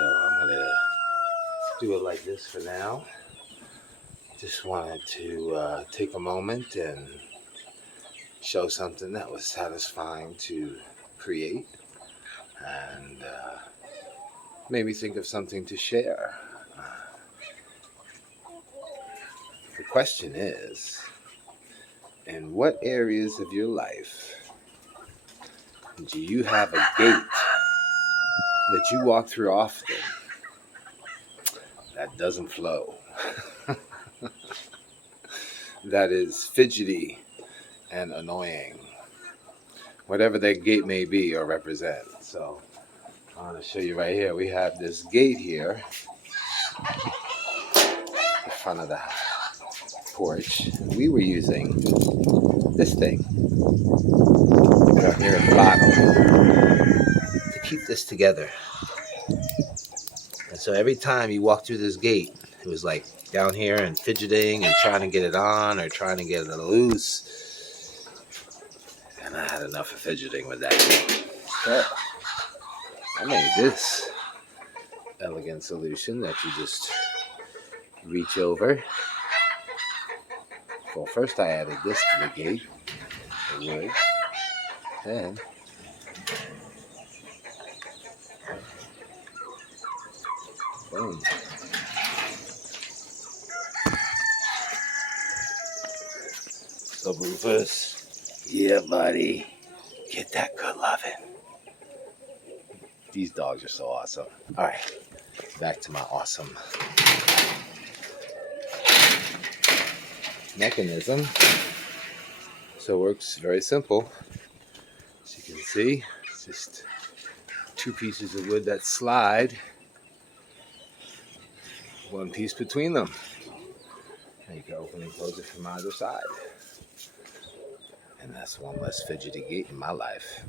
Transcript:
So I'm gonna do it like this for now. Just wanted to take a moment and show something that was satisfying to create, and maybe think of something to share. The question is, in what areas of your life do you have a gate that you walk through often that doesn't flow? That is fidgety and annoying, whatever that gate may be or represent. So I want to show you right here. We have this gate here in front of the porch. We were using this thing here at the bottom to keep this together. And so every time you walk through this gate, it was like down here and fidgeting and trying to get it on or trying to get it loose. And I had enough of fidgeting with that gate. So I made this elegant solution that you just reach over. Well, first I added this to the gate, the wood, and boom. So Rufus, yeah buddy, get that good loving. These dogs are so awesome. Alright, back to my awesome mechanism. So it works very simple. As you can see, it's just two pieces of wood that slide, one piece between them. And you can open and close it from either side. And that's one less fidgety gate in my life.